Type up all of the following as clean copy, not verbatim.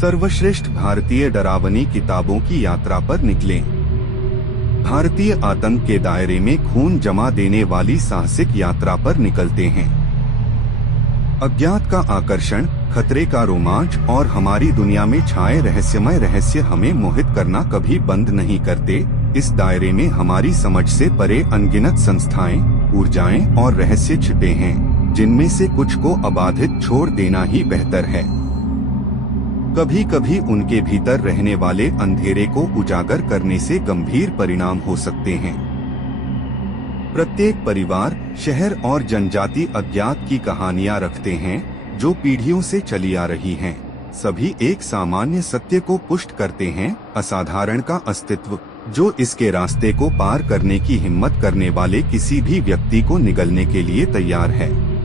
सर्वश्रेष्ठ भारतीय डरावनी किताबों की यात्रा पर निकलें। भारतीय आतंक के दायरे में खून जमा देने वाली साहसिक यात्रा पर निकलते हैं। अज्ञात का आकर्षण, खतरे का रोमांच और हमारी दुनिया में छाए रहस्यमय रहस्य हमें मोहित करना कभी बंद नहीं करते। इस दायरे में हमारी समझ से परे अनगिनत संस्थाएं, ऊर्जाएं और रहस्य छिपे हैं, जिनमें से कुछ को अबाधित छोड़ देना ही बेहतर है। कभी कभी उनके भीतर रहने वाले अंधेरे को उजागर करने से गंभीर परिणाम हो सकते हैं। प्रत्येक परिवार, शहर और जनजाति अज्ञात की कहानियां रखते हैं जो पीढ़ियों से चली आ रही हैं। सभी एक सामान्य सत्य को पुष्ट करते हैं, असाधारण का अस्तित्व, जो इसके रास्ते को पार करने की हिम्मत करने वाले किसी भी व्यक्ति को निगलने के लिए तैयार है।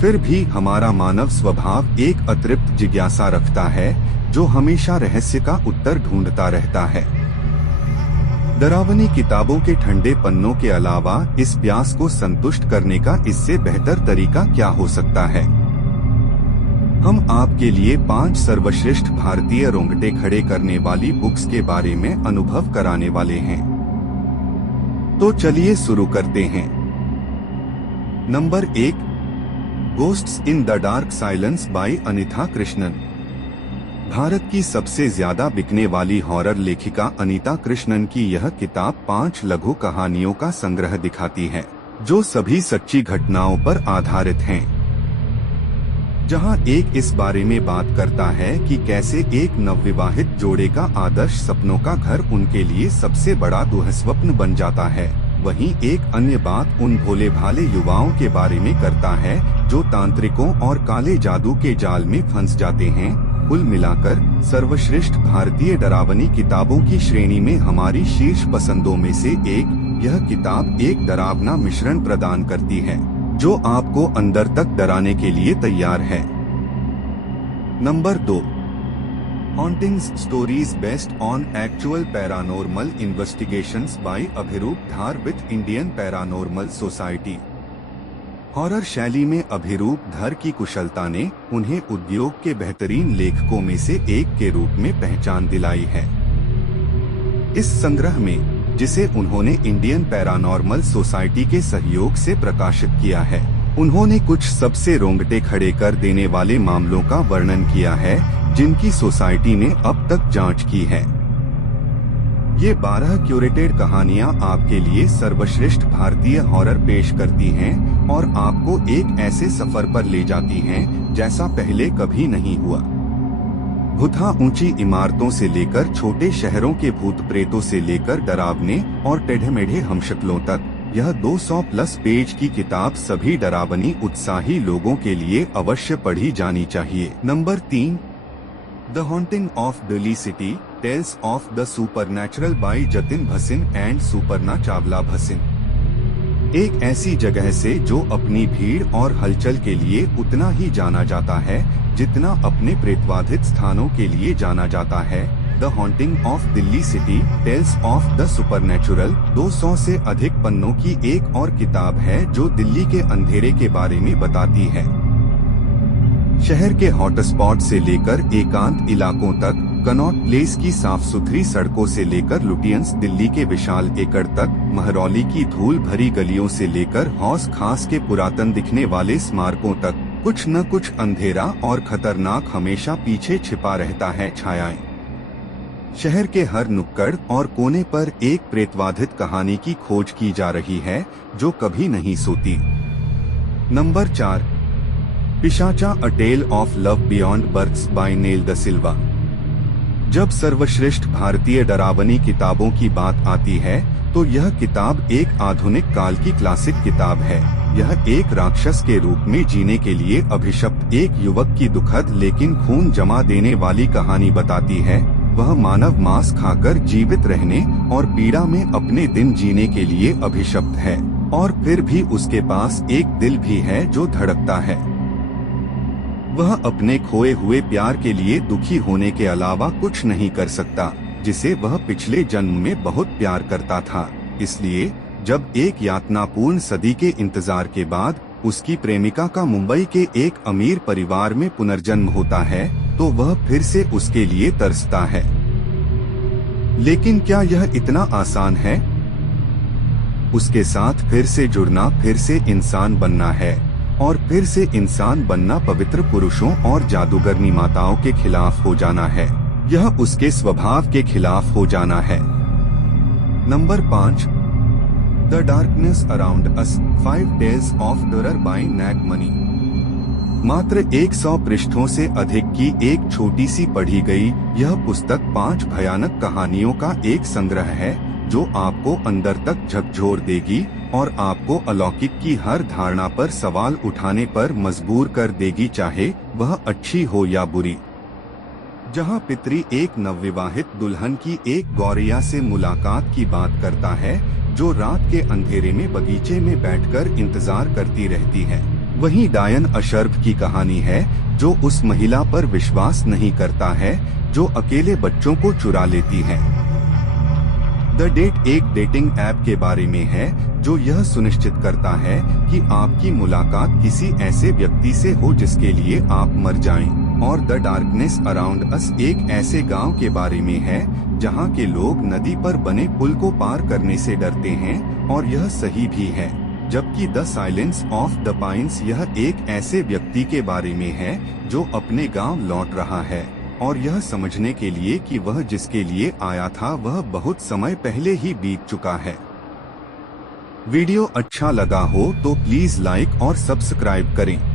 फिर भी हमारा मानव स्वभाव एक अतृप्त जिज्ञासा रखता है जो हमेशा रहस्य का उत्तर ढूंढता रहता है। डरावनी किताबों के ठंडे पन्नों के अलावा इस प्यास को संतुष्ट करने का इससे बेहतर तरीका क्या हो सकता है। हम आपके लिए 5 सर्वश्रेष्ठ भारतीय रोंगटे खड़े करने वाली बुक्स के बारे में अनुभव कराने वाले हैं। तो चलिए शुरू करते हैं। Number 1, ghosts in the dark silence by Anita Krishnan. Bharat की सबसे ज्यादा बिकने वाली हॉरर लेखिका अनिता कृष्णन की यह किताब 5 लघु कहानियों का संग्रह दिखाती है, जो सभी सच्ची घटनाओं पर आधारित हैं। जहां एक इस बारे में बात करता है कि कैसे एक नवविवाहित जोड़े का आदर्श सपनों का घर उनके लिए सबसे बड़ा दुःस्वप्न बन जाता है, वहीं एक अन्य बात उन भोले भाले युवाओं के बारे में करता है जो तांत्रिकों और काले जादू के जाल में फंस जाते हैं। कुल मिलाकर सर्वश्रेष्ठ भारतीय डरावनी किताबों की श्रेणी में हमारी शीर्ष पसंदों में से एक यह किताब एक डरावना मिश्रण प्रदान करती है जो आपको अंदर तक डराने के लिए तैयार है। Number 2, hauntings stories based on actual paranormal investigations by Abhirup Dhar with Indian paranormal society. Horror शैली में अभिरूप धर की कुशलता ने उन्हें उद्योग के बेहतरीन लेखकों में से एक के रूप में पहचान दिलाई है। इस संग्रह में, जिसे उन्होंने इंडियन पैरानॉर्मल सोसाइटी के सहयोग से प्रकाशित किया है, उन्होंने कुछ सबसे रोंगटे खड़े कर देने वाले मामलों का वर्णन किया है जिनकी सोसाइटी ने अब तक जांच की है। ये 12 क्यूरेटेड कहानियां आपके लिए सर्वश्रेष्ठ भारतीय हॉरर पेश करती हैं और आपको एक ऐसे सफर पर ले जाती हैं जैसा पहले कभी नहीं हुआ। भुतहा ऊंची इमारतों से लेकर छोटे शहरों के भूत प्रेतों से लेकर डरावने और टेढ़े-मेढ़े हमशक्लों तक, यह 200+ पेज की किताब सभी डरावनी उत्साही लोगों के लिए अवश्य पढ़ी जानी चाहिए। Number 3, the haunting of Delhi city, tales of the supernatural by Jatin Bhasin and Suparna Chawla Bhasin. एक ऐसी जगह से जो अपनी भीड़ और हलचल के लिए उतना ही जाना जाता है जितना अपने प्रेतवाधित स्थानों के लिए जाना जाता है। The haunting of Delhi city, tales of the supernatural 200 से अधिक पन्नों की एक और किताब है जो दिल्ली के अंधेरे के बारे में बताती है। शहर के हॉटस्पॉट से लेकर एकांत इलाकों तक, कनॉट प्लेस की साफ सुथरी सड़कों से लेकर लुटियंस दिल्ली के विशाल एकड़ तक, महरौली की धूल भरी गलियों से लेकर हौस खास के पुरातन दिखने वाले स्मारकों तक, कुछ न कुछ अंधेरा और खतरनाक हमेशा पीछे छिपा रहता है। छायाएं। शहर के हर नुक्कड़ और कोने पर एक प्रेतवाधित कहानी की खोज की जा रही है जो कभी नहीं सोती। Number 4, Pishacha a tale of love beyond births by Neil D'Silva. जब सर्वश्रेष्ठ भारतीय डरावनी किताबों की बात आती है तो यह किताब एक आधुनिक काल की क्लासिक किताब है। यह एक राक्षस के रूप में जीने के लिए अभिशप्त एक युवक की दुखद लेकिन खून जमा देने वाली कहानी बताती है। वह मानव मांस खाकर जीवित रहने और पीड़ा में अपने दिन जीने के लिए अभिशप्त है, और फिर भी उसके पास एक दिल भी है जो धड़कता है। वह अपने खोए हुए प्यार के लिए दुखी होने के अलावा कुछ नहीं कर सकता, जिसे वह पिछले जन्म में बहुत प्यार करता था। इसलिए जब एक यातनापूर्ण सदी के इंतजार के बाद उसकी प्रेमिका का मुंबई के एक अमीर परिवार में पुनर्जन्म होता है, तो वह फिर से उसके लिए तरसता है। लेकिन क्या यह इतना आसान है? उसके साथ फिर से जुड़ना, फिर से इंसान बनना है, और फिर से इंसान बनना पवित्र पुरुषों और जादूगरनी माताओं के खिलाफ हो जाना है। यह उसके स्वभाव के खिलाफ हो जाना है। Number 5, the darkness around us, 5 tales of terror by Nagmani. मात्र 100 पृष्ठों से अधिक की एक छोटी सी पढ़ी गई यह पुस्तक 5 भयानक कहानियों का एक संग्रह है, जो आपको अंदर तक झकझोर देगी और आपको अलौकिक की हर धारणा पर सवाल उठाने पर मजबूर कर देगी, चाहे वह अच्छी हो या बुरी। जहां पितरी एक नवविवाहित दुल्हन की एक गौरैया से मुलाकात की बात करता है, जो रात के अंधेरे में बगीचे में बैठकर इंतजार करती रहती है, वहीं डायन अशर्फ की कहानी है, जो उस महिला पर विश्वास नहीं करता है जो अकेले बच्चों को चुरा लेती है। द डेट एक डेटिंग ऐप के बारे में है, जो यह सुनिश्चित करता है कि आपकी मुलाकात किसी ऐसे व्यक्ति से हो जिसके लिए आप मर जाएं। और द डार्कनेस अराउंड अस एक ऐसे गांव के बारे में है, जहां के लोग नदी पर बने पुल को पार करने से डरते हैं, और यह सही भी है। जबकि the silence of the pines यह एक ऐसे व्यक्ति के बारे में है, जो अपने गांव लौट रहा है, और यह समझने के लिए कि वह जिसके लिए आया था वह बहुत समय पहले ही बीत चुका है। वीडियो अच्छा लगा हो तो प्लीज लाइक और सब्सक्राइब करें।